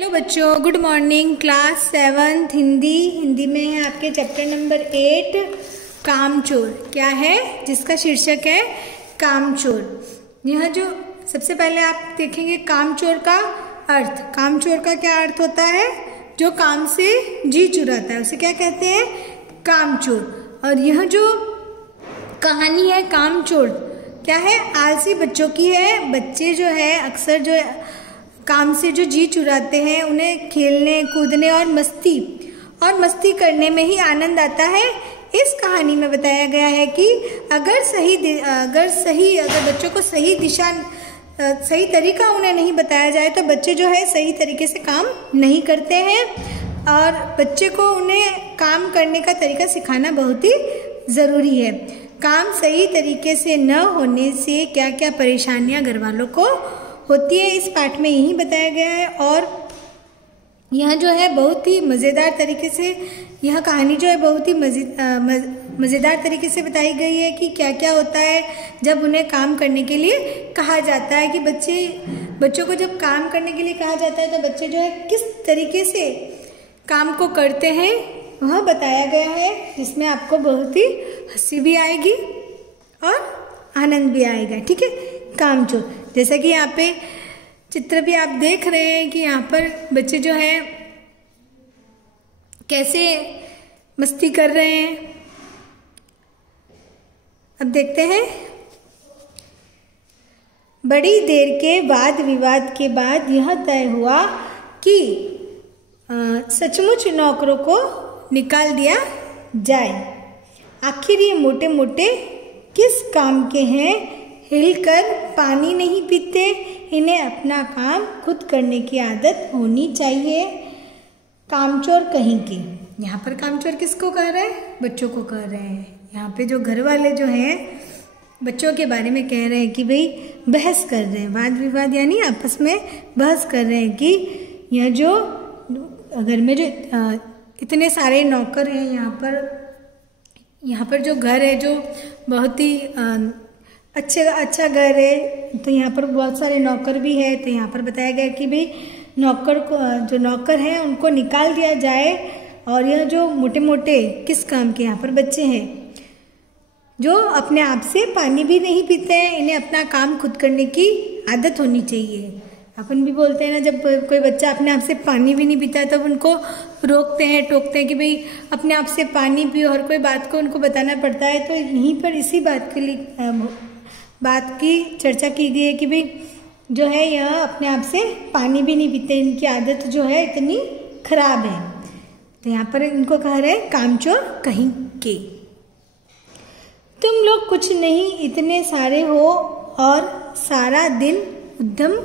Hello बच्चों, good morning. Class 7 Hindi में है आपके चैप्टर नंबर 8 कामचोर। क्या है? जिसका शीर्षक है कामचोर। यह जो सबसे पहले आप देखेंगे कामचोर का अर्थ। कामचोर का क्या अर्थ होता है? जो काम से जी चुराता है उसे क्या कहते हैं? कामचोर। और यह जो कहानी है कामचोर क्या है? आलसी बच्चों की है। बच्चे जो है अक्सर जो काम से जो जी चुराते हैं उन्हें खेलने कूदने और मस्ती करने में ही आनंद आता है। इस कहानी में बताया गया है कि अगर बच्चों को सही तरीका उन्हें नहीं बताया जाए तो बच्चे जो है सही तरीके से काम नहीं करते हैं। और बच्चे को उन्हें काम करने का तरीका सिखाना बहुत ही ज़रूरी है। काम सही तरीके से न होने से क्या क्या परेशानियां घर वालों को होती है, इस पाठ में यही बताया गया है। और यह जो है बहुत ही मज़ेदार तरीके से, यह कहानी जो है बहुत ही मज़ेदार तरीके से बताई गई है कि क्या क्या होता है जब उन्हें काम करने के लिए कहा जाता है। कि बच्चों को जब काम करने के लिए कहा जाता है तो बच्चे जो है किस तरीके से काम को करते हैं वह बताया गया है, जिसमें आपको बहुत ही हंसी भी आएगी और आनंद भी आएगा। ठीक है, कामचोर। जैसा कि यहाँ पे चित्र भी आप देख रहे हैं कि यहाँ पर बच्चे जो है कैसे मस्ती कर रहे हैं। अब देखते हैं। बड़ी देर के वाद विवाद के बाद यह तय हुआ कि सचमुच नौकरों को निकाल दिया जाए। आखिर ये मोटे मोटे किस काम के हैं? हिलकर पानी नहीं पीते, इन्हें अपना काम खुद करने की आदत होनी चाहिए। कामचोर कहीं के। यहाँ पर कामचोर किसको कह रहे हैं? बच्चों को कह रहे हैं। यहाँ पे जो घर वाले जो हैं बच्चों के बारे में कह रहे हैं कि भाई बहस कर रहे हैं, वाद विवाद यानी आपस में बहस कर रहे हैं कि यह जो घर में जो इतने सारे नौकर हैं, यहाँ पर जो घर है जो बहुत ही अच्छा घर है, तो यहाँ पर बहुत सारे नौकर भी है। तो यहाँ पर बताया गया कि भाई जो नौकर हैं उनको निकाल दिया जाए। और यह जो मोटे मोटे किस काम के यहाँ पर बच्चे हैं जो अपने आप से पानी भी नहीं पीते हैं, इन्हें अपना काम खुद करने की आदत होनी चाहिए। अपन भी बोलते हैं ना, जब कोई बच्चा अपने आप से पानी भी नहीं पीता है तब उनको रोकते हैं, टोकते हैं कि भाई अपने आप से पानी पियो। हर कोई बात को उनको बताना पड़ता है। तो यहीं पर इसी बात की चर्चा की गई है कि भाई जो है यह अपने आप से पानी भी नहीं पीते, इनकी आदत जो है इतनी खराब है। तो यहाँ पर इनको कह रहे हैं कामचोर कहीं के। तुम लोग कुछ नहीं इतने सारे हो और सारा दिन उद्यम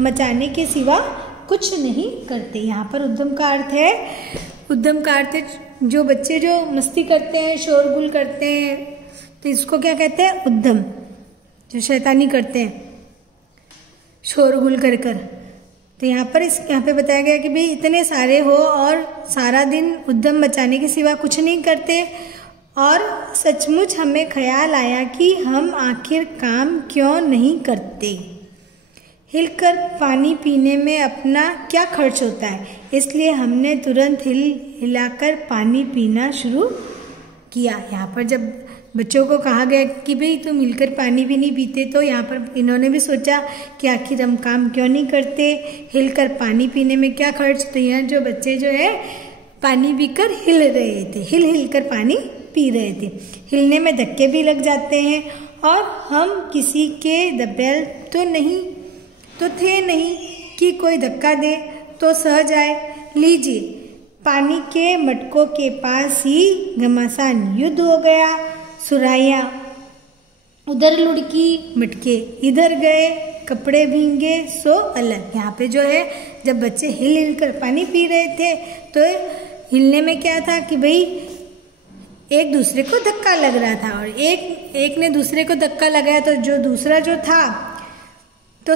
मचाने के सिवा कुछ नहीं करते। यहाँ पर उद्यम का अर्थ है जो बच्चे जो मस्ती करते हैं, शोरगुल करते हैं, तो इसको क्या कहते हैं? उद्यम। जो शैतानी करते हैं शोरगुल कर। तो यहाँ पे बताया गया कि भाई इतने सारे हो और सारा दिन उद्यम मचाने के सिवा कुछ नहीं करते। और सचमुच हमें ख्याल आया कि हम आखिर काम क्यों नहीं करते। हिलकर पानी पीने में अपना क्या खर्च होता है, इसलिए हमने तुरंत हिलाकर पानी पीना शुरू किया। यहाँ पर जब बच्चों को कहा गया कि भाई तुम हिलकर पानी भी नहीं पीते, तो यहाँ पर इन्होंने भी सोचा कि आखिर हम काम क्यों नहीं करते, हिलकर पानी पीने में क्या खर्च। तो यहाँ जो बच्चे जो है पानी पीकर हिल रहे थे, हिल कर पानी पी रहे थे। हिलने में धक्के भी लग जाते हैं और हम किसी के दबेल तो थे नहीं कि कोई धक्का दे तो सह जाए। लीजिए, पानी के मटकों के पास ही घमासान युद्ध हो गया। सुराहियां उधर लुढ़की, मटके इधर गए, कपड़े भींगे सो अलग। यहाँ पे जो है जब बच्चे हिल कर पानी पी रहे थे तो हिलने में क्या था कि भाई एक दूसरे को धक्का लग रहा था। और एक ने दूसरे को धक्का लगाया तो जो दूसरा जो था तो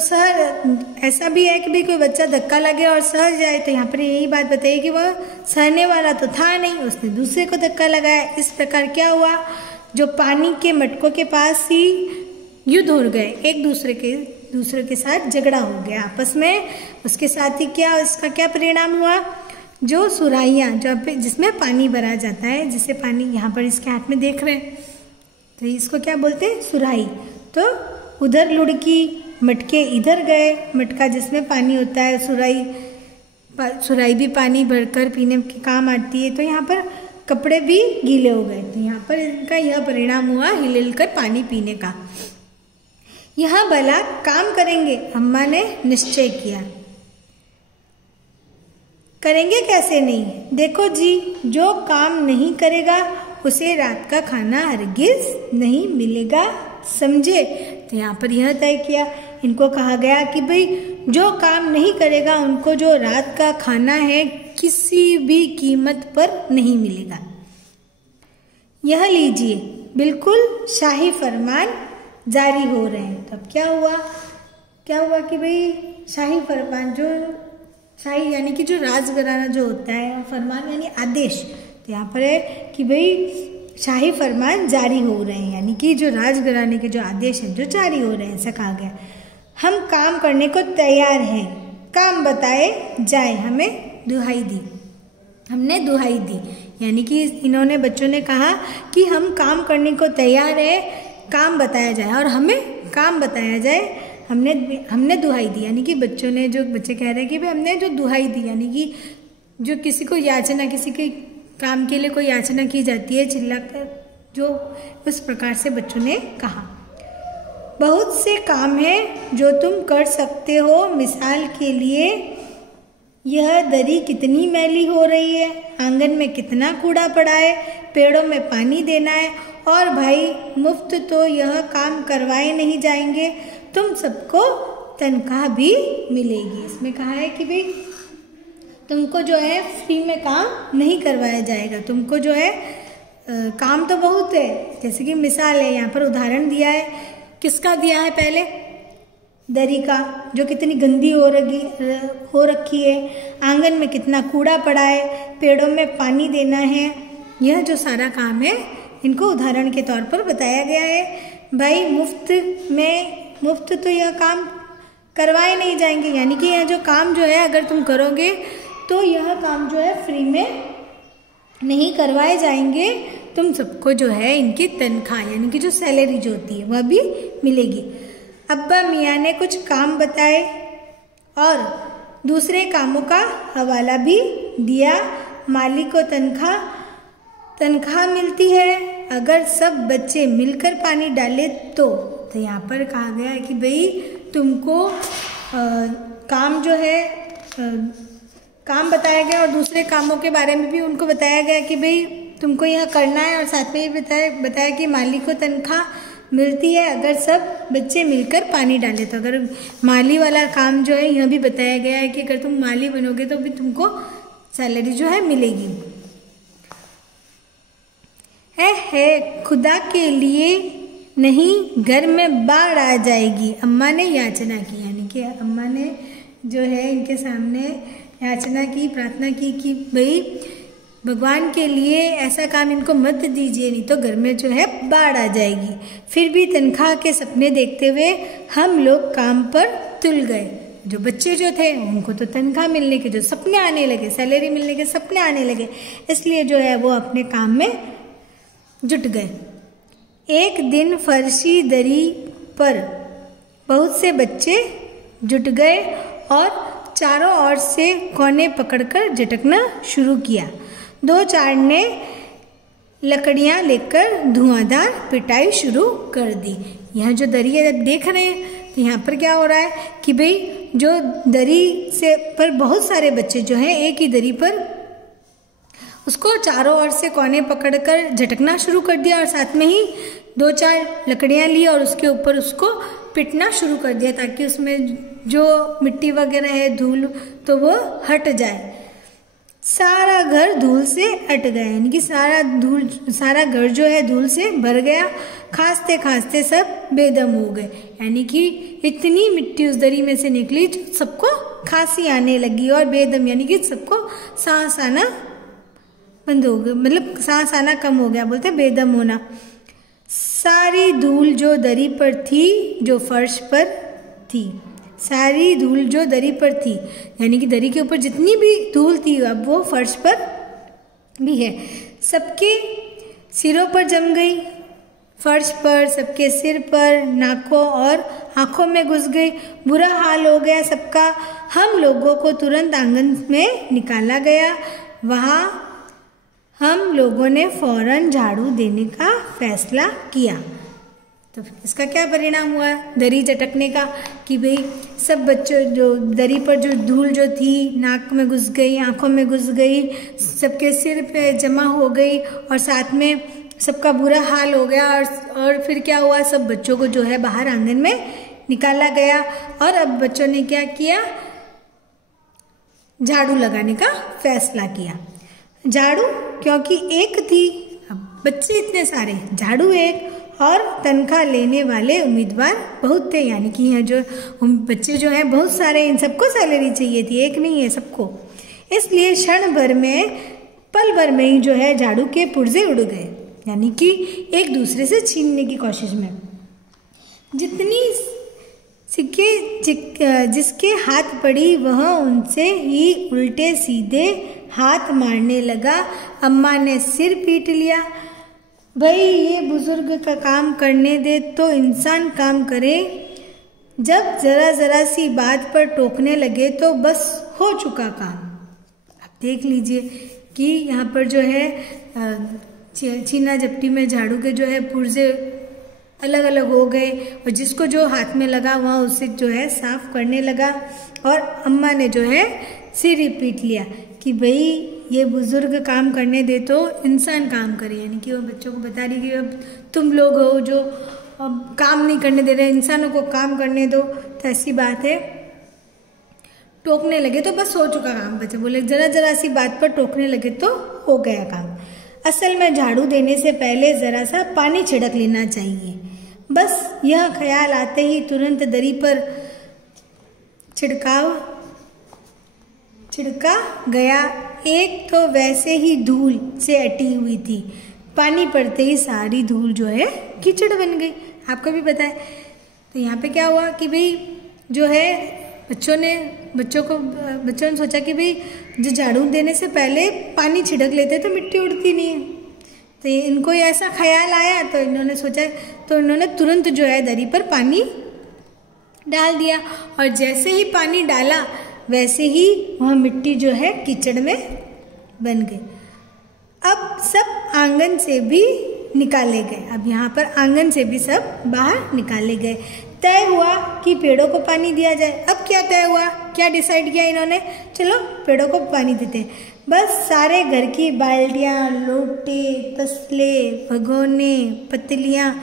ऐसा भी है कि भाई कोई बच्चा धक्का लगे और सह जाए। तो यहाँ पर यही बात बताइए कि वह सहने वाला तो था नहीं, उसने दूसरे को धक्का लगाया। इस प्रकार क्या हुआ, जो पानी के मटकों के पास ही युद्ध हो गए, एक दूसरे के दूसरों के साथ झगड़ा हो गया आपस में। उसके साथ ही क्या, इसका क्या परिणाम हुआ, जो सुराहियाँ जिसमें पानी भरा जाता है, जिससे पानी यहाँ पर इसके हाथ में देख रहे हैं, तो इसको क्या बोलते हैं, सुराही। तो उधर लुढ़की, मटके इधर गए, मटका जिसमें पानी होता है, सुराही भी पानी भरकर पीने के काम आती है। तो यहाँ पर कपड़े भी गीले हो गए, तो यहाँ पर इनका यह परिणाम हुआ हिल हिल कर पानी पीने का। यह भला काम करेंगे, अम्मा ने निश्चय किया। करेंगे कैसे नहीं, देखो जी, जो काम नहीं करेगा उसे रात का खाना हरगिज नहीं मिलेगा, समझे। तो यहाँ पर यह तय किया, इनको कहा गया कि भाई जो काम नहीं करेगा उनको जो रात का खाना है किसी भी कीमत पर नहीं मिलेगा। यह लीजिए, बिल्कुल शाही फरमान जारी हो रहे हैं। तब क्या हुआ कि भाई शाही फरमान, जो शाही यानी कि जो राजघराना जो होता है, और फरमान यानी आदेश। तो यहाँ पर है कि भाई शाही फरमान जारी हो रहे हैं, यानी कि जो राजघराने के जो आदेश हैं जो जारी हो रहे हैं, ऐसा कहा गया। हम काम करने को तैयार हैं, काम बताए जाए, हमें दुहाई दी, हमने दुहाई दी। यानी कि इन्होंने, बच्चों ने कहा कि हम काम करने को तैयार है, काम बताया जाए और हमें काम बताया जाए, हमने दुहाई दी। यानी कि बच्चे कह रहे हैं कि भाई हमने जो दुहाई दी, यानी कि जो किसी को याचना, किसी के काम के लिए कोई याचना की जाती है चिल्लाकर, जो उस प्रकार से बच्चों ने कहा। बहुत से काम हैं जो तुम कर सकते हो, मिसाल के लिए यह दरी कितनी मैली हो रही है, आंगन में कितना कूड़ा पड़ा है, पेड़ों में पानी देना है, और भाई मुफ्त तो यह काम करवाए नहीं जाएंगे, तुम सबको तनख्वाह भी मिलेगी। इसमें कहा है कि भाई तुमको जो है फ्री में काम नहीं करवाया जाएगा, तुमको जो है काम तो बहुत है। जैसे कि मिसाल है, यहाँ पर उदाहरण दिया है, किसका दिया है, पहले दरी का, जो कितनी गंदी हो रखी है, आंगन में कितना कूड़ा पड़ा है, पेड़ों में पानी देना है, यह जो सारा काम है इनको उदाहरण के तौर पर बताया गया है। भाई मुफ्त तो यह काम करवाए नहीं जाएंगे, यानी कि यह जो काम जो है अगर तुम करोगे तो यह काम जो है फ्री में नहीं करवाए जाएंगे, तुम सबको जो है इनकी तनख्वाह यानी कि जो सैलरी जो होती है वह भी मिलेगी। अब्बा मियाँ ने कुछ काम बताए और दूसरे कामों का हवाला भी दिया। मालिक को तनख्वाह मिलती है अगर सब बच्चे मिलकर पानी डाले तो यहाँ पर कहा गया है कि भाई तुमको काम जो है काम बताया गया और दूसरे कामों के बारे में भी उनको बताया गया कि भाई तुमको यह करना है, और साथ में ये बताया कि मालिक को तनख्वाह मिलती है अगर सब बच्चे मिलकर पानी डालें। तो अगर माली वाला काम जो है यह भी बताया गया है कि अगर तुम माली बनोगे तो भी तुमको सैलरी जो है मिलेगी। है खुदा के लिए नहीं घर में बाढ़ आ जाएगी, अम्मा ने याचना की। यानी कि अम्मा ने जो है इनके सामने याचना की, प्रार्थना की कि भाई भगवान के लिए ऐसा काम इनको मत दीजिए, नहीं तो घर में जो है बाढ़ आ जाएगी। फिर भी तनख्वाह के सपने देखते हुए हम लोग काम पर तुल गए। जो बच्चे जो थे उनको तो तनख्वाह मिलने के जो सपने आने लगे, सैलरी मिलने के सपने आने लगे, इसलिए जो है वो अपने काम में जुट गए। एक दिन फर्शी दरी पर बहुत से बच्चे जुट गए और चारों ओर से कोने पकड़कर झटकना शुरू किया। 2-4 ने लकड़ियां लेकर धुआंधार पिटाई शुरू कर दी। यह जो दरी है देख रहे हैं, तो यहाँ पर क्या हो रहा है कि भाई जो दरी से पर बहुत सारे बच्चे जो हैं एक ही दरी पर उसको चारों ओर से कोने पकड़कर झटकना शुरू कर दिया, और साथ में ही 2-4 लकड़ियां ली और उसके ऊपर उसको पिटना शुरू कर दिया ताकि उसमें जो मिट्टी वगैरह है, धूल, तो वो हट जाए। सारा घर धूल से अट गया, यानी कि सारा घर जो है धूल से भर गया। खांसते खांसते सब बेदम हो गए, यानी कि इतनी मिट्टी उस दरी में से निकली सबको खांसी आने लगी और बेदम यानी कि सबको सांस आना बंद हो गया, मतलब सांस आना कम हो गया, बोलते बेदम होना। सारी धूल जो दरी पर थी, जो फर्श पर थी। सारी धूल जो दरी पर थी, यानी कि दरी के ऊपर जितनी भी धूल थी अब वो फर्श पर भी है, सबके सिरों पर जम गई, फर्श पर, सबके सिर पर, नाकों और आंखों में घुस गई। बुरा हाल हो गया सबका। हम लोगों को तुरंत आंगन में निकाला गया। वहाँ हम लोगों ने फौरन झाड़ू देने का फैसला किया। तो इसका क्या परिणाम हुआ दरी झटकने का, कि भाई सब बच्चों जो दरी पर जो धूल जो थी नाक में घुस गई, आंखों में घुस गई, सबके सिर पे जमा हो गई और साथ में सबका बुरा हाल हो गया। और फिर क्या हुआ, सब बच्चों को जो है बाहर आंगन में निकाला गया। और अब बच्चों ने क्या किया, झाड़ू लगाने का फैसला किया। झाड़ू क्योंकि एक थी, अब बच्चे इतने सारे, झाड़ू एक, और तनख्वाह लेने वाले उम्मीदवार बहुत थे, यानी कि यहाँ जो बच्चे जो हैं बहुत सारे, इन सबको सैलरी चाहिए थी, एक नहीं है सबको। इसलिए क्षण भर में, पल भर में ही जो है झाड़ू के पुर्जे उड़ गए, यानी कि एक दूसरे से छीनने की कोशिश में। जितनी जिसके हाथ पड़ी वह उनसे ही उल्टे सीधे हाथ मारने लगा। अम्मा ने सिर पीट लिया। भाई ये बुजुर्ग का काम करने दे तो इंसान काम करे, जब जरा जरा सी बात पर टोकने लगे तो बस हो चुका काम। आप देख लीजिए कि यहाँ पर जो है छीना झपटी में झाड़ू के जो है पुर्जे अलग अलग हो गए, और जिसको जो हाथ में लगा वहाँ उसे जो है साफ करने लगा। और अम्मा ने जो है सिर ही पीट लिया कि भाई ये बुजुर्ग काम करने दे तो इंसान काम करे, यानी कि वो बच्चों को बता रही कि अब तुम लोग हो जो अब काम नहीं करने दे रहे, इंसानों को काम करने दो। तो ऐसी बात है, टोकने लगे तो बस हो चुका काम। बच्चे बोले जरा जरा सी बात पर टोकने लगे तो हो गया काम। असल में झाड़ू देने से पहले जरा सा पानी छिड़क लेना चाहिए। बस यह ख्याल आते ही तुरंत दरी पर छिड़का गया। एक तो वैसे ही धूल से अटी हुई थी, पानी पड़ते ही सारी धूल जो है कीचड़ बन गई। आपको भी पता है। तो यहाँ पे क्या हुआ कि भाई जो है बच्चों ने सोचा कि भाई जो झाड़ू देने से पहले पानी छिड़क लेते तो मिट्टी उड़ती नहीं है। तो इनको ऐसा ख्याल आया, तो इन्होंने सोचा, तो इन्होंने तुरंत जो है दरी पर पानी डाल दिया। और जैसे ही पानी डाला वैसे ही वह मिट्टी जो है कीचड़ में बन गई। अब सब आंगन से भी निकाले गए। अब यहाँ पर आंगन से भी सब बाहर निकाले गए। तय हुआ कि पेड़ों को पानी दिया जाए। अब क्या तय हुआ, क्या डिसाइड किया इन्होंने, चलो पेड़ों को पानी देते हैं। बस सारे घर की बाल्टियाँ, लोटे, तसले, भगोने, पतीलियाँ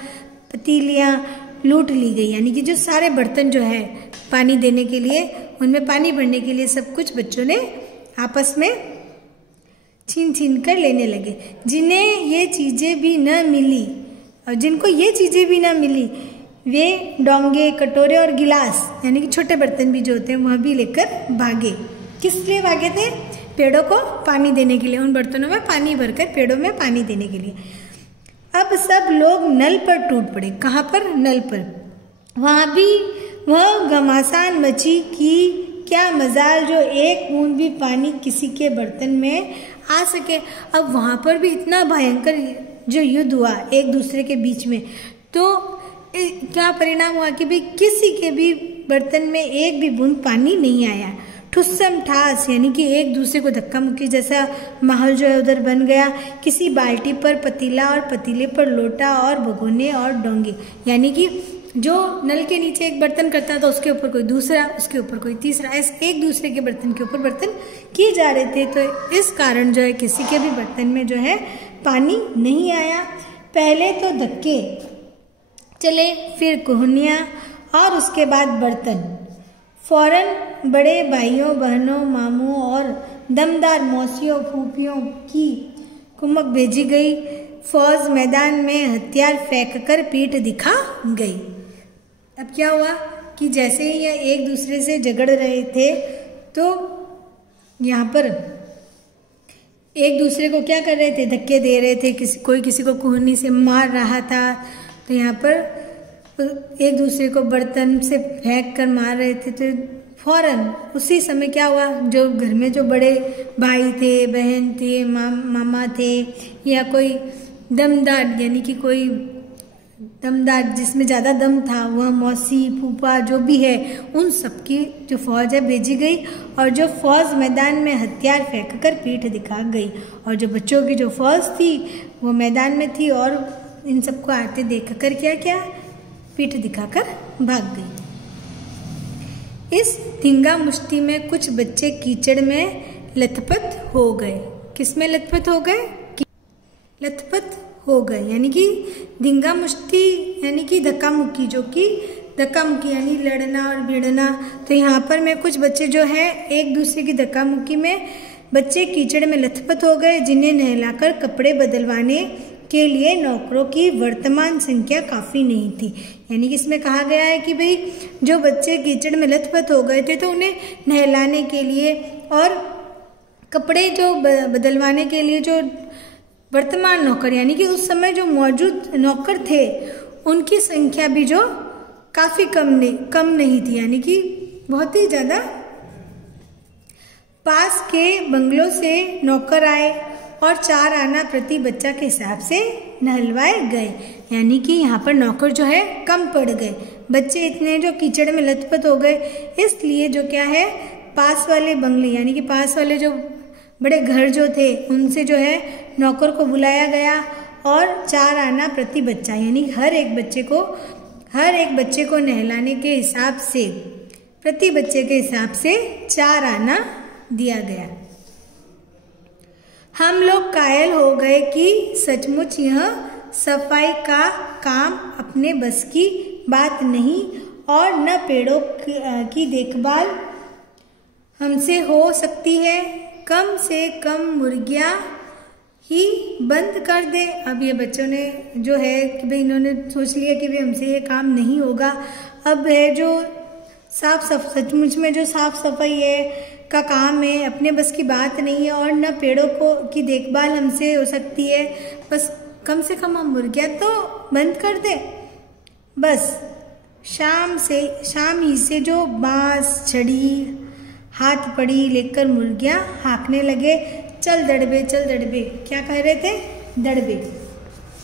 लूट ली गई, यानी कि जो सारे बर्तन जो है पानी देने के लिए, उनमें पानी भरने के लिए सब कुछ बच्चों ने आपस में छीन कर लेने लगे। जिन्हें ये चीज़ें भी न मिली, और जिनको ये चीज़ें भी न मिली, वे डोंगे, कटोरे और गिलास, यानी कि छोटे बर्तन भी जो होते हैं वह भी लेकर भागे। किस लिए भागे थे, पेड़ों को पानी देने के लिए, उन बर्तनों में पानी भरकर पेड़ों में पानी देने के लिए। अब सब लोग नल पर टूट पड़े। कहाँ पर, नल पर। वहाँ भी वह घमासान मची कि क्या मजाल जो एक बूंद भी पानी किसी के बर्तन में आ सके। अब वहाँ पर भी इतना भयंकर जो युद्ध हुआ एक दूसरे के बीच में, तो क्या परिणाम हुआ कि भाई किसी के भी बर्तन में एक भी बूंद पानी नहीं आया। ठुस्सम ठास, यानी कि एक दूसरे को धक्का मुक्की जैसा माहौल जो है उधर बन गया। किसी बाल्टी पर पतीला और पतीले पर लोटा और भगोने और डोंगे, यानी कि जो नल के नीचे एक बर्तन करता था उसके ऊपर कोई दूसरा, उसके ऊपर कोई तीसरा, ऐसे एक दूसरे के बर्तन के ऊपर बर्तन किए जा रहे थे। तो इस कारण जो है किसी के भी बर्तन में जो है पानी नहीं आया। पहले तो धक्के चले, फिर कोहनियाँ और उसके बाद बर्तन। फौरन बड़े भाइयों बहनों मामों और दमदार मौसियों फूफियों की कुमक भेजी गई। फौज मैदान में हथियार फेंककर पीठ दिखा गई। अब क्या हुआ कि जैसे ही ये एक दूसरे से झगड़ रहे थे तो यहाँ पर एक दूसरे को क्या कर रहे थे, धक्के दे रहे थे, कोई किसी को कोहनी से मार रहा था। तो यहाँ पर एक दूसरे को बर्तन से फेंक कर मार रहे थे, तो फौरन उसी समय क्या हुआ, जो घर में जो बड़े भाई थे, बहन थे, मामा थे, या कोई दमदार यानी कि कोई दमदार जिसमें ज़्यादा दम था, वह मौसी फूफा जो भी है, उन सबकी जो फौज है भेजी गई, और जो फौज मैदान में हथियार फेंक कर पीठ दिखा गई, और जो बच्चों की जो फौज थी वो मैदान में थी और इन सबको आते देख कर क्या पीठ दिखाकर भाग गई। इस धींगा मुश्ती में कुछ बच्चे कीचड़ में लथपथ हो गए। किस में लथपथ हो गए? लथपथ हो गए, यानी कि धींगा मुश्ती यानी कि धक्का मुक्की, जो कि धक्का मुक्की यानी लड़ना और भिड़ना। तो यहाँ पर में कुछ बच्चे जो है एक दूसरे की धक्का मुक्की में बच्चे कीचड़ में लथपथ हो गए, जिन्हें नहलाकर कपड़े बदलवाने के लिए नौकरों की वर्तमान संख्या काफ़ी नहीं थी। यानी कि इसमें कहा गया है कि भाई जो बच्चे कीचड़ में लथपथ हो गए थे, तो उन्हें नहलाने के लिए और कपड़े जो बदलवाने के लिए जो वर्तमान नौकर यानी कि उस समय जो मौजूद नौकर थे, उनकी संख्या भी जो काफ़ी कम नहीं थी, यानी कि बहुत ही ज़्यादा। पास के बंगलों से नौकर आए और 4 आना प्रति बच्चा के हिसाब से नहलवाए गए, यानी कि यहाँ पर नौकर जो है कम पड़ गए, बच्चे इतने जो कीचड़ में लथपथ हो गए, इसलिए जो क्या है पास वाले बंगले यानी कि पास वाले जो बड़े घर जो थे, उनसे जो है नौकर को बुलाया गया और 4 आना प्रति बच्चा यानी हर एक बच्चे को नहलाने के हिसाब से प्रति बच्चे के हिसाब से 4 आना दिया गया। हम लोग कायल हो गए कि सचमुच यह सफाई का काम अपने बस की बात नहीं, और न पेड़ों की देखभाल हमसे हो सकती है। कम से कम मुर्गियाँ ही बंद कर दे। अब ये बच्चों ने जो है कि भाई इन्होंने सोच लिया कि भाई हमसे ये काम नहीं होगा। अब है जो सचमुच में जो साफ सफाई है का काम है, अपने बस की बात नहीं है, और न पेड़ों की देखभाल हमसे हो सकती है। बस कम से कम हम मुर्गियाँ तो बंद कर दे। बस शाम ही से जो बांस छड़ी हाथ पड़ी लेकर मुर्गियाँ हाँकने लगे, चल दड़बे चल दड़बे। क्या कह रहे थे? दड़बे।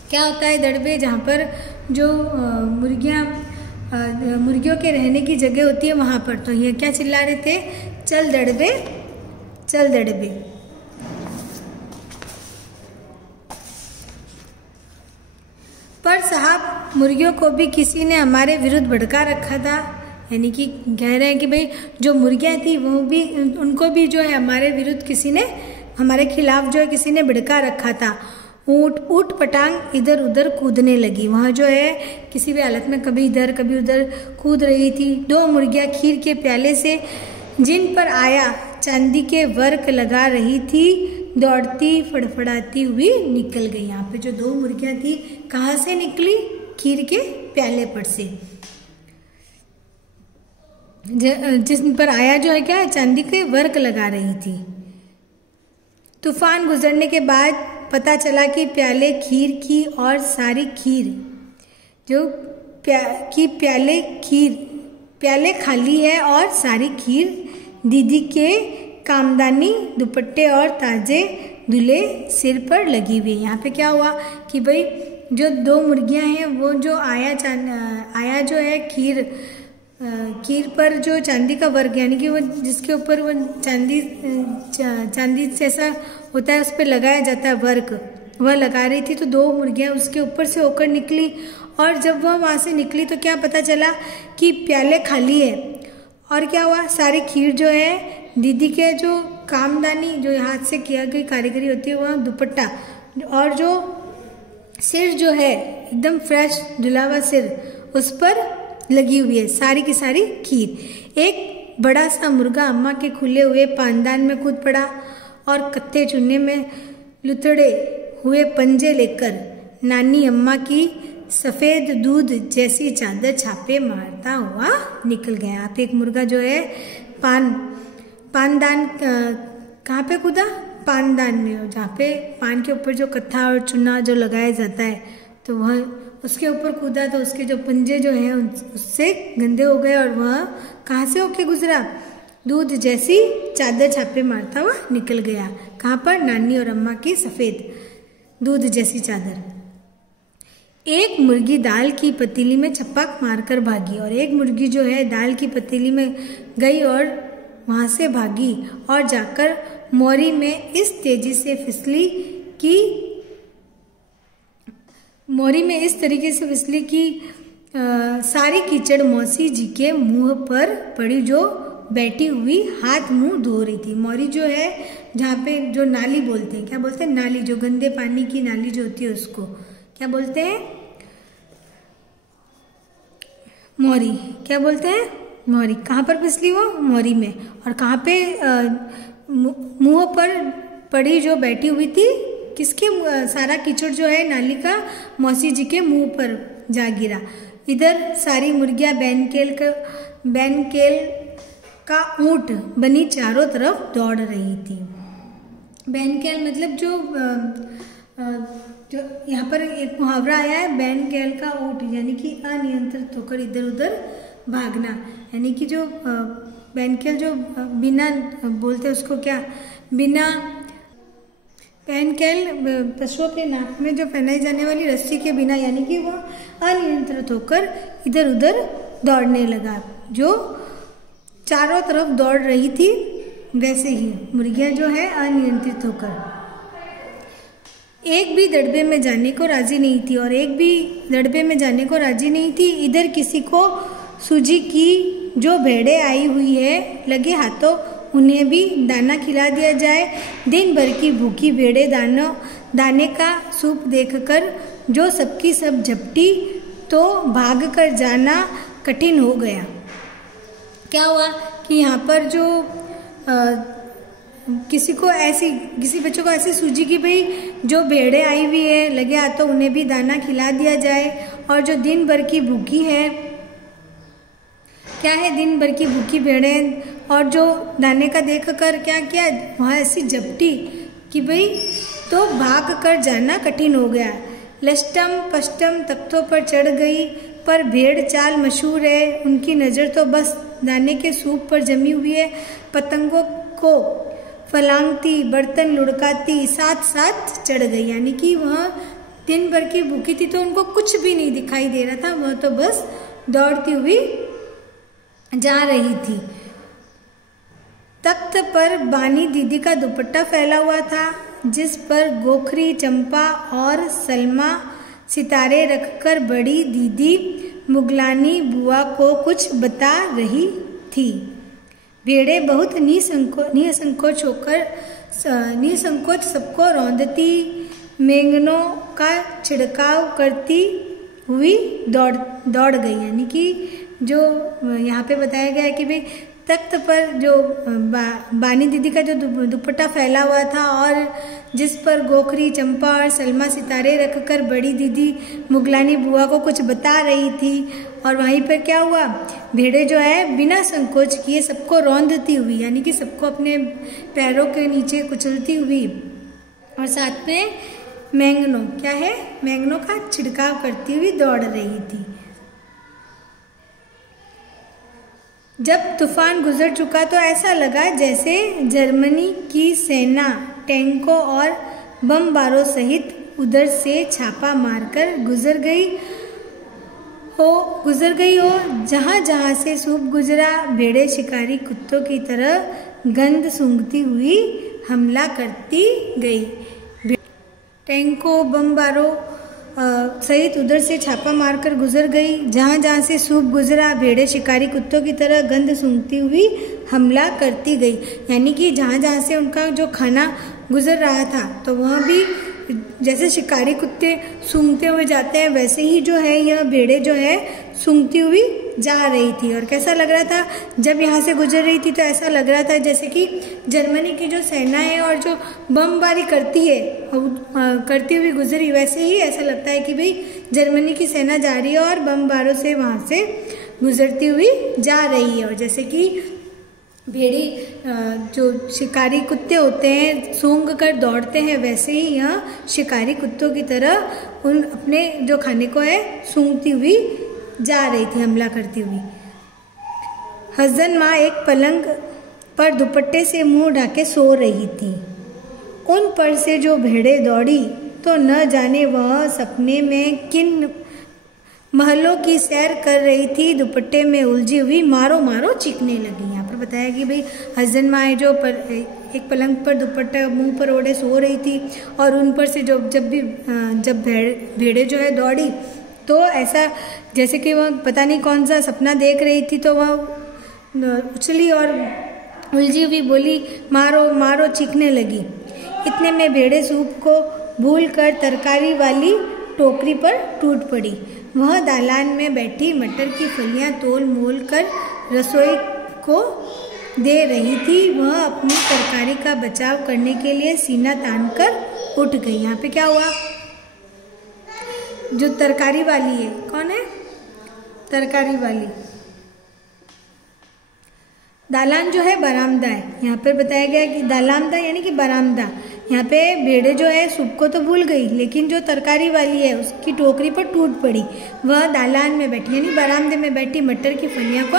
क्या होता है दड़बे? जहाँ पर जो मुर्गियों के रहने की जगह होती है वहाँ पर। तो ये क्या चिल्ला रहे थे? चल दड़बे चल दड़बे। पर साहब मुर्गियों को भी किसी ने हमारे विरुद्ध भड़का रखा था, यानी कि कह रहे हैं कि भाई जो मुर्गियाँ थी वो भी उनको भी जो है हमारे विरुद्ध किसी ने हमारे खिलाफ जो है किसी ने भड़का रखा था। ऊट पटांग इधर उधर कूदने लगी। वहाँ जो है किसी भी हालत में कभी इधर कभी उधर कूद रही थी। 2 मुर्गियाँ खीर के प्याले से जिन पर आया चांदी के वर्क लगा रही थी दौड़ती फड़फड़ाती हुई निकल गई। यहाँ पे जो 2 मुर्गियाँ थी कहाँ से निकली? खीर के प्याले पर से, जिस पर आया जो है क्या चांदी के वर्क लगा रही थी। तूफान गुजरने के बाद पता चला कि प्याले खीर की और सारी खीर जो प्याले खाली है और सारी खीर दीदी के कामदानी दुपट्टे और ताजे धुले सिर पर लगी हुई। यहाँ पे क्या हुआ कि भाई जो 2 मुर्गियाँ हैं वो जो आया जो है खीर पर जो चांदी का वर्क यानी कि वो जिसके ऊपर वो चांदी जैसा होता है उस पर लगाया जाता है वर्क, वह लगा रही थी। तो 2 मुर्गियाँ उसके ऊपर से होकर निकली, और जब वह वहाँ से निकली तो क्या पता चला कि प्याले खाली है। और क्या हुआ? सारी खीर जो है दीदी के जो कामदानी जो हाथ से किया गई कारीगरी होती है वह दुपट्टा और जो सिर जो है एकदम फ्रेश धुला हुआ सिर उस पर लगी हुई है सारी की सारी खीर। एक बड़ा सा मुर्गा अम्मा के खुले हुए पानदान में कूद पड़ा और कत्थे चुनने में लुथड़े हुए पंजे लेकर नानी अम्मा की सफ़ेद दूध जैसी चादर छापे मारता हुआ निकल गया। आप एक मुर्गा जो है पानदान कहाँ पे कूदा? पानदान में, जहाँ पे पान के ऊपर जो कत्था और चुना जो लगाया जाता है तो वह उसके ऊपर कूदा तो उसके जो पंजे जो हैं उससे गंदे हो गए और वह कहाँ से होके गुजरा, दूध जैसी चादर छापे मारता हुआ निकल गया। कहाँ पर, नानी और अम्मा की सफेद दूध जैसी चादर। एक मुर्गी दाल की पतीली में छप्पा मारकर भागी, और एक मुर्गी जो है दाल की पतीली में गई और वहां से भागी और जाकर मोरी में इस तेजी से फिसली कि मोरी में इस तरीके से फिसली कि सारी कीचड़ मौसी जी के मुंह पर पड़ी, जो बैठी हुई हाथ मुंह धो रही थी। मोरी जो है जहाँ पे जो नाली बोलते हैं, क्या बोलते हैं, नाली, जो गंदे पानी की नाली जो होती है उसको क्या बोलते हैं, मोरी। क्या बोलते हैं, मोरी। कहाँ पर फिसली वो, मोरी में। और कहाँ पे, मुंह पर पड़ी जो बैठी हुई थी, किसके, सारा कीचड़ जो है नाली का मौसी जी के मुंह पर जा गिरा। इधर सारी मुर्गियां बैनकेल का ऊंट बनी चारों तरफ दौड़ रही थी। बैनकेल मतलब जो यहाँ पर एक मुहावरा आया है, बैनकेल का ऊंट, यानी कि अनियंत्रित होकर इधर उधर भागना। यानी कि जो बैनकेल जो बिना बोलते उसको क्या, बिना, बैनकेल पशुओं के नाक में जो पहनाई जाने वाली रस्सी के बिना, यानी कि वह अनियंत्रित होकर इधर उधर दौड़ने लगा। जो चारों तरफ दौड़ रही थी वैसे ही मुर्गियां जो है अनियंत्रित होकर एक भी दड़बे में जाने को राजी नहीं थी, और एक भी दड़बे में जाने को राजी नहीं थी। इधर किसी को सूजी की जो भेड़ें आई हुई है लगे हाथों उन्हें भी दाना खिला दिया जाए। दिन भर की भूखी भेड़ें दाने का सूप देखकर जो सबकी सब झपटी तो भाग कर जाना कठिन हो गया। क्या हुआ कि यहाँ पर जो किसी बच्चों को ऐसी सूझी कि भाई जो भेड़ें आई हुई है लगे हाथों उन्हें भी दाना खिला दिया जाए, और जो दिन भर की भूखी है, क्या है, दिन भर की भूखी भेड़ें, और जो दाने का देख कर क्या किया, वहाँ ऐसी झपटी कि भाई तो भाग कर जाना कठिन हो गया। लष्टम पष्टम तख्तों पर चढ़ गई, पर भेड़ चाल मशहूर है, उनकी नज़र तो बस दाने के सूप पर जमी हुई है। पतंगों को फलांगती, बर्तन लुढ़काती साथ साथ चढ़ गई, यानी कि वह दिन भर की भूखी थी तो उनको कुछ भी नहीं दिखाई दे रहा था, वह तो बस दौड़ती हुई जा रही थी। तख्त पर बानी दीदी का दुपट्टा फैला हुआ था, जिस पर गोखरी, चंपा और सलमा सितारे रखकर बड़ी दीदी मुगलानी बुआ को कुछ बता रही थी। भेड़ें बहुत निसंकोच सबको रौंदती, मेंगनों का छिड़काव करती हुई दौड़ गई। यानी कि जो यहाँ पे बताया गया है कि भाई तख्त पर जो बानी दीदी का जो दुपट्टा फैला हुआ था और जिस पर गोखरी, चंपा और सलमा सितारे रखकर बड़ी दीदी मुगलानी बुआ को कुछ बता रही थी, और वहीं पर क्या हुआ, भेड़ें जो है बिना संकोच किए सबको रौंदती हुई, यानी कि सबको अपने पैरों के नीचे कुचलती हुई, और साथ में मैंगनों, क्या है, मैंगनों का छिड़काव करती हुई दौड़ रही थी। जब तूफान गुजर चुका तो ऐसा लगा जैसे जर्मनी की सेना टैंकों और बमबारों सहित उधर से छापा मारकर गुजर गई हो। जहाँ जहाँ से सूप गुजरा, भेड़ें शिकारी कुत्तों की तरह गंध सूंघती हुई हमला करती गई। टैंकों बमबारों सहित उधर से छापा मारकर गुजर गई। जहाँ जहाँ से सूप गुजरा, भेड़ें शिकारी कुत्तों की तरह गंध सूंघती हुई हमला करती गई। यानी कि जहाँ जहाँ से उनका जो खाना गुजर रहा था तो वह भी जैसे शिकारी कुत्ते सूंघते हुए जाते हैं वैसे ही जो है यह भेड़ें जो है सूंघती हुई जा रही थी। और कैसा लग रहा था, जब यहाँ से गुजर रही थी तो ऐसा लग रहा था जैसे कि जर्मनी की जो सेना है और जो बमबारी करती हुई गुजरी, वैसे ही ऐसा लगता है कि भाई जर्मनी की सेना जा रही है और बमबारों से वहाँ से गुजरती हुई जा रही है। और जैसे कि भेड़ी जो शिकारी कुत्ते होते हैं सूंघ कर दौड़ते हैं, वैसे ही यह शिकारी कुत्तों की तरह उन अपने जो खाने को है सूंघती हुई जा रही थी, हमला करती हुई। हसन माँ एक पलंग पर दुपट्टे से मुंह ढाके सो रही थी। उन पर से जो भेड़ें दौड़ी तो न जाने वह सपने में किन महलों की सैर कर रही थी, दुपट्टे में उलझी हुई मारो मारो चीखने लगी। यहाँ पर बताया कि भाई हसन माँ जो एक पलंग पर दुपट्टा मुंह पर ओढ़े सो रही थी और उन पर से जब भेड़ें जो है दौड़ी तो ऐसा जैसे कि वह पता नहीं कौन सा सपना देख रही थी, तो वह उछली और उलझी हुई बोली मारो मारो चीखने लगी। इतने में भेड़ें सूप को भूलकर तरकारी वाली टोकरी पर टूट पड़ी। वह दालान में बैठी मटर की फलियां तोल मोल कर रसोई को दे रही थी। वह अपनी तरकारी का बचाव करने के लिए सीना तानकर उठ गई। यहाँ पे क्या हुआ, जो तरकारी वाली है, कौन है तरकारी वाली, दालान जो है बरामदा है। यहाँ पर बताया गया कि दालामदा यानी कि बरामदा। यहाँ पे भेड़ें जो है सूप को तो भूल गई, लेकिन जो तरकारी वाली है उसकी टोकरी पर टूट पड़ी। वह दालान में बैठी यानी बरामदे में बैठी मटर की फलियां को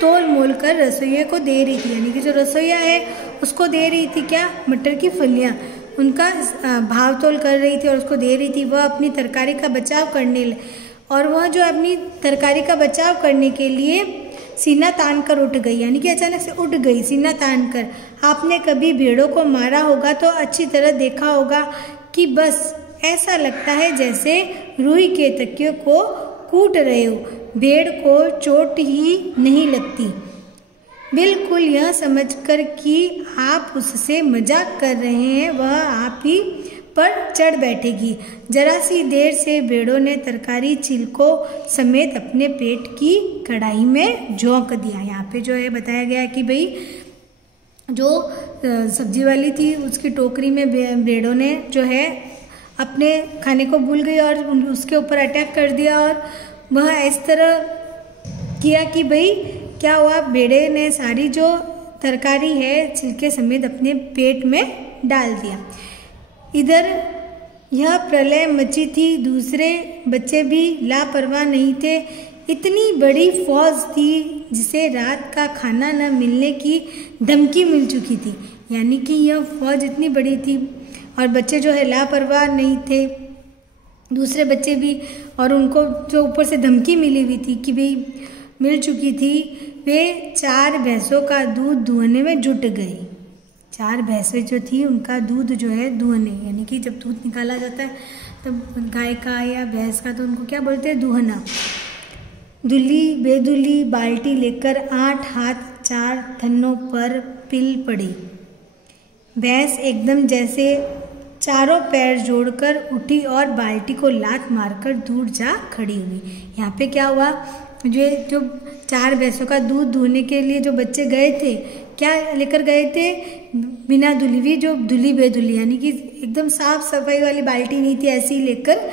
तोल मोल कर रसोइये को दे रही थी, यानी कि जो रसोइया है उसको दे रही थी क्या, मटर की फलियां, उनका भाव तोल कर रही थी और उसको दे रही थी। वह अपनी तरकारी का बचाव करने के लिए सीना तान कर उठ गई, यानी कि अचानक से उठ गई सीना तान कर। आपने कभी भेड़ों को मारा होगा तो अच्छी तरह देखा होगा कि बस ऐसा लगता है जैसे रुई के तकियों को कूट रहे हो। भेड़ को चोट ही नहीं लगती, बिल्कुल यह समझकर कि आप उससे मजाक कर रहे हैं वह आप ही पर चढ़ बैठेगी। जरा सी देर से भेड़ों ने तरकारी छिलकों समेत अपने पेट की कढ़ाई में झोंक दिया। यहाँ पे जो है बताया गया कि भाई जो सब्जी वाली थी उसकी टोकरी में भेड़ों ने जो है अपने खाने को भूल गई और उसके ऊपर अटैक कर दिया और वह इस तरह किया कि भाई क्या हुआ, भेड़े ने सारी जो तरकारी है छिलके समेत अपने पेट में डाल दिया। इधर यह प्रलय मची थी, दूसरे बच्चे भी लापरवाह नहीं थे। इतनी बड़ी फौज थी जिसे रात का खाना न मिलने की धमकी मिल चुकी थी, यानी कि यह फौज इतनी बड़ी थी और बच्चे जो है लापरवाह नहीं थे, दूसरे बच्चे भी, और उनको जो ऊपर से धमकी मिली हुई थी कि भाई मिल चुकी थी, वे 4 भैंसों का दूध दुहने में जुट गए। 4 भैंसें जो थी उनका दूध जो है दुहने, यानी कि जब दूध निकाला जाता है तब गाय का या भैंस का तो उनको क्या बोलते हैं, दुहना। दुल्ली बेदुल्ली बाल्टी लेकर 8 हाथ 4 थन्नों पर पिल पड़ी। भैंस एकदम जैसे चारों पैर जोड़कर उठी और बाल्टी को लात मारकर दूर जा खड़ी हुई। यहाँ पे क्या हुआ, जो 4 भैंसों का दूध दुहने के लिए जो बच्चे गए थे, क्या लेकर गए थे, बिना धुली हुई जो धुली बेधुली, यानी कि एकदम साफ सफाई वाली बाल्टी नहीं थी, ऐसी ही लेकर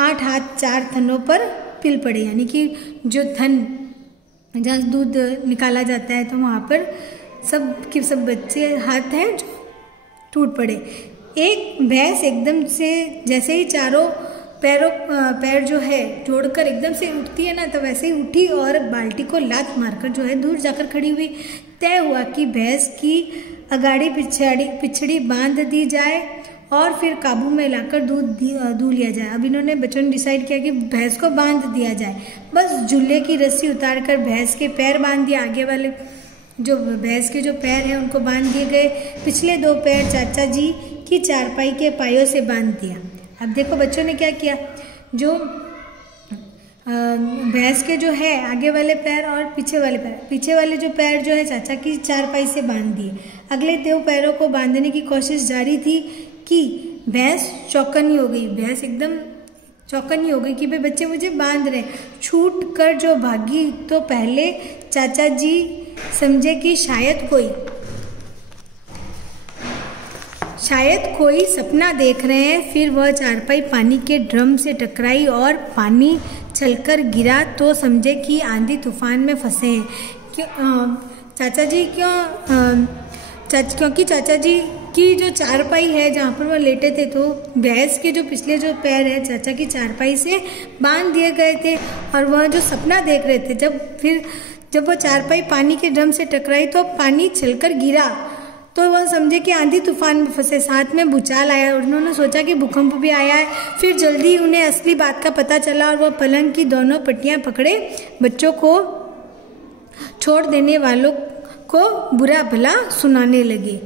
8 हाथ 4 थनों पर पिल पड़े, यानी कि जो थन जहाँ दूध निकाला जाता है तो वहाँ पर सब के सब बच्चे हाथ हैं जो टूट पड़े। एक भैंस एकदम से जैसे ही चारों पैर जो है जोड़कर एकदम से उठती है ना, तो वैसे ही उठी और बाल्टी को लात मारकर जो है दूर जाकर खड़ी हुई। तय हुआ कि भैंस की अगाड़ी पिछड़ी बांध दी जाए और फिर काबू में लाकर दूध दूह लिया जाए। अब इन्होंने बच्चों ने डिसाइड किया कि भैंस को बांध दिया जाए। बस झूले की रस्सी उतारकर भैंस के पैर बांध दिया, आगे वाले जो भैंस के जो पैर हैं उनको बांध दिए गए, पिछले 2 पैर चाचा जी की चारपाई के पायों से बांध दिया। अब देखो बच्चों ने क्या किया, जो भैंस के जो है आगे वाले पैर और पीछे वाले जो पैर जो है चाचा की चारपाई से बांध दिए। अगले 2 पैरों को बांधने की कोशिश जारी थी कि भैंस चौकन्नी हो गई। भैंस एकदम चौकन्नी हो गई कि भाई बच्चे मुझे बांध रहे। छूट कर जो भागी तो पहले चाचा जी समझे कि शायद कोई सपना देख रहे हैं। फिर वह चारपाई पानी के ड्रम से टकराई और पानी छलकर गिरा तो समझे कि आंधी तूफान में फंसे हैं। चाचा जी क्योंकि चाचा जी की जो चारपाई है जहाँ पर वो लेटे थे, तो भैंस के जो पिछले जो पैर है चाचा की चारपाई से बांध दिए गए थे। और वह जो सपना देख रहे थे, जब वो चारपाई पानी के ड्रम से टकराई तो पानी चलकर गिरा, तो वह समझे कि आंधी तूफान में फंसे। साथ में भूचाल आया और उन्होंने सोचा कि भूकंप भी आया है। फिर जल्दी उन्हें असली बात का पता चला और वह पलंग की दोनों पट्टियां पकड़े बच्चों को छोड़ देने वालों को बुरा भला सुनाने लगे।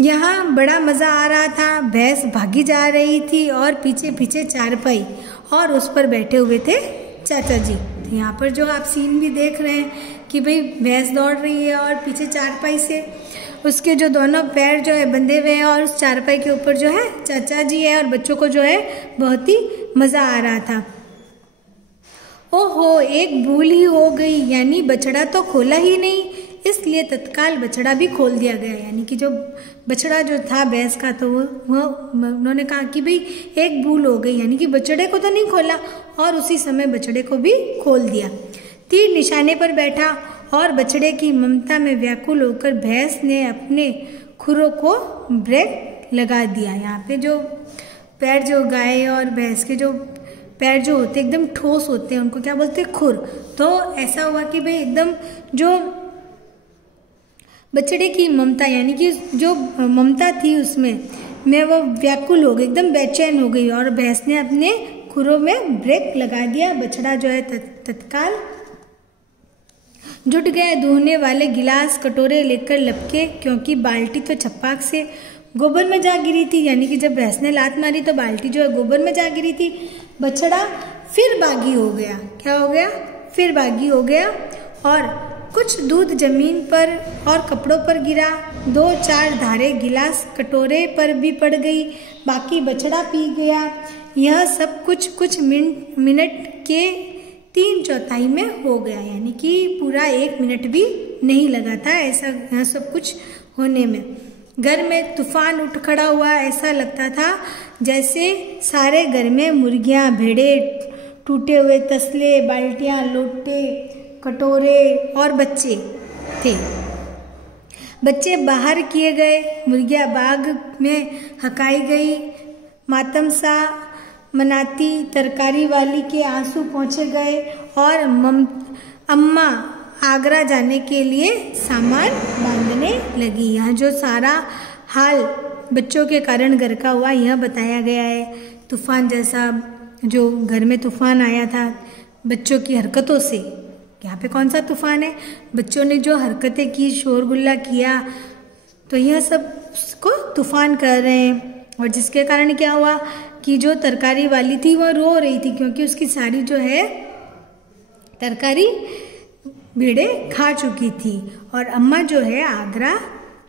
यहाँ बड़ा मज़ा आ रहा था। भैंस भागी जा रही थी और पीछे पीछे चारपाई और उस पर बैठे हुए थे चाचा जी। यहाँ पर जो आप सीन भी देख रहे हैं कि भाई भैंस दौड़ रही है और पीछे चारपाई से उसके जो दोनों पैर जो है बंधे हुए हैं और उस चारपाई के ऊपर जो है चाचा जी है और बच्चों को जो है बहुत ही मज़ा आ रहा था। ओहो, एक भूल ही हो गई, यानी बछड़ा तो खोला ही नहीं, इसलिए तत्काल बछड़ा भी खोल दिया गया। यानी कि जो बछड़ा जो था भैंस का, तो वो उन्होंने कहा कि भाई एक भूल हो गई, यानी कि बछड़े को तो नहीं खोला, और उसी समय बछड़े को भी खोल दिया। तीर निशाने पर बैठा और बछड़े की ममता में व्याकुल होकर भैंस ने अपने खुरों को ब्रेक लगा दिया। यहाँ पे जो पैर जो गाय और भैंस के जो पैर जो होते एकदम ठोस होते हैं, उनको क्या बोलते हैं, खुर। तो ऐसा हुआ कि भाई एकदम जो बछड़े की ममता, यानी कि जो ममता थी उसमें वो व्याकुल हो गई, एकदम बेचैन हो गई और भैंस ने अपने खुरों में ब्रेक लगा दिया। बछड़ा जो है तत्काल जुट गया। धोने वाले गिलास कटोरे लेकर लपके, क्योंकि बाल्टी तो छप्पाक से गोबर में जा गिरी थी। यानी कि जब भैंस ने लात मारी तो बाल्टी जो है गोबर में जा गिरी थी। बछड़ा फिर बागी हो गया। क्या हो गया? फिर बागी हो गया और कुछ दूध जमीन पर और कपड़ों पर गिरा। 2-4 धारें गिलास कटोरे पर भी पड़ गई। बाकी बछड़ा पी गया। यह सब कुछ मिनट के 3/4 में हो गया। यानी कि पूरा 1 मिनट भी नहीं लगा था ऐसा यह सब कुछ होने में। घर में तूफान उठ खड़ा हुआ। ऐसा लगता था जैसे सारे घर में मुर्गियां, भेड़े, टूटे हुए तसले, बाल्टियां, लोटे, कटोरे और बच्चे थे। बच्चे बाहर किए गए, मुर्गियां बाग में हकाई गई। मातम सा मनाती तरकारी वाली के आंसू पहुँचे गए और अम्मा आगरा जाने के लिए सामान बांधने लगी। यहाँ जो सारा हाल बच्चों के कारण घर का हुआ यह बताया गया है। तूफान जैसा जो घर में तूफान आया था बच्चों की हरकतों से। यहाँ पे कौन सा तूफान है? बच्चों ने जो हरकतें की, शोरगुल्ला किया, तो यह सब को तूफान कर रहे हैं। और जिसके कारण क्या हुआ कि जो तरकारी वाली थी वह रो रही थी, क्योंकि उसकी सारी जो है तरकारी भेड़े खा चुकी थी। और अम्मा जो है आगरा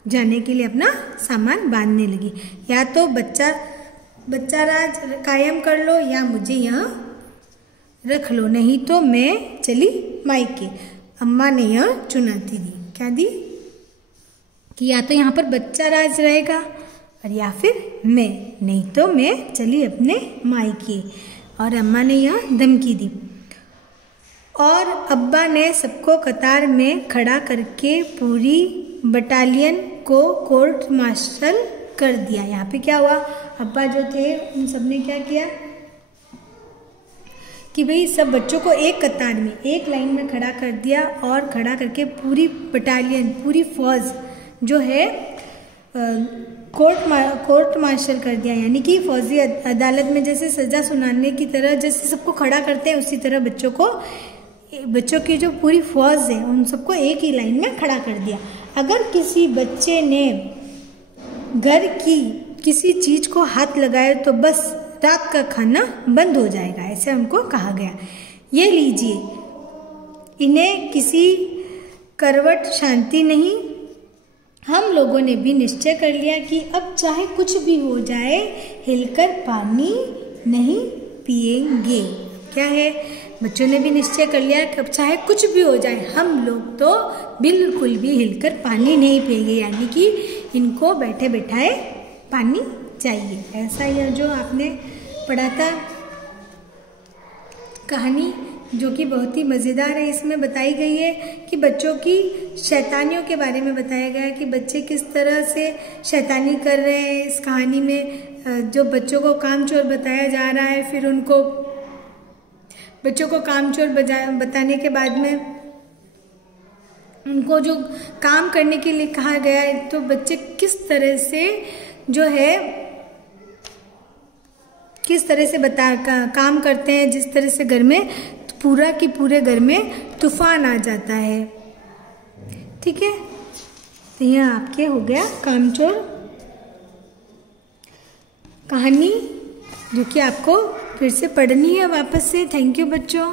जाने के लिए अपना सामान बांधने लगी। या तो बच्चा राज कायम कर लो या मुझे यहाँ रख लो, नहीं तो मैं चली मायके। अम्मा ने यह चुनौती दी। क्या दी? कि या तो यहाँ पर बच्चा राज रहेगा और या फिर मैं, नहीं तो मैं चली अपने मायके। और अम्मा ने यह धमकी दी। और अब्बा ने सबको कतार में खड़ा करके पूरी बटालियन को कोर्ट मार्शल कर दिया। यहाँ पे क्या हुआ? अब्बा जो थे उन सब ने क्या किया कि भाई सब बच्चों को एक कतार में, एक लाइन में खड़ा कर दिया और खड़ा करके पूरी बटालियन, पूरी फौज जो है कोर्ट मार्शल कर दिया। यानी कि फौजी अदालत में जैसे सजा सुनाने की तरह जैसे सबको खड़ा करते हैं, उसी तरह बच्चों की जो पूरी फौज है उन सबको एक ही लाइन में खड़ा कर दिया। अगर किसी बच्चे ने घर की किसी चीज को हाथ लगाया तो बस रात का खाना बंद हो जाएगा, ऐसे उनको कहा गया। ये लीजिए, इन्हें किसी करवट शांति नहीं। हम लोगों ने भी निश्चय कर लिया कि अब चाहे कुछ भी हो जाए हिलकर पानी नहीं पिएंगे। क्या है? बच्चों ने भी निश्चय कर लिया कि अब चाहे कुछ भी हो जाए हम लोग तो बिल्कुल भी हिलकर पानी नहीं पिएंगे। यानी कि इनको बैठे बैठाए पानी चाहिए। ऐसा यह जो आपने पढ़ा था कहानी जो कि बहुत ही मज़ेदार है। इसमें बताई गई है कि बच्चों की शैतानियों के बारे में बताया गया है कि बच्चे किस तरह से शैतानी कर रहे हैं। इस कहानी में जो बच्चों को कामचोर बताया जा रहा है, फिर उनको बच्चों को कामचोर बताने के बाद में उनको जो काम करने के लिए कहा गया है, तो बच्चे किस तरह से जो है किस तरह से काम करते हैं, जिस तरह से घर में पूरा की पूरे घर में तूफान आ जाता है। ठीक है, तो यह आपके हो गया कामचोर कहानी, जो कि आपको फिर से पढ़नी है वापस से। थैंक यू बच्चों।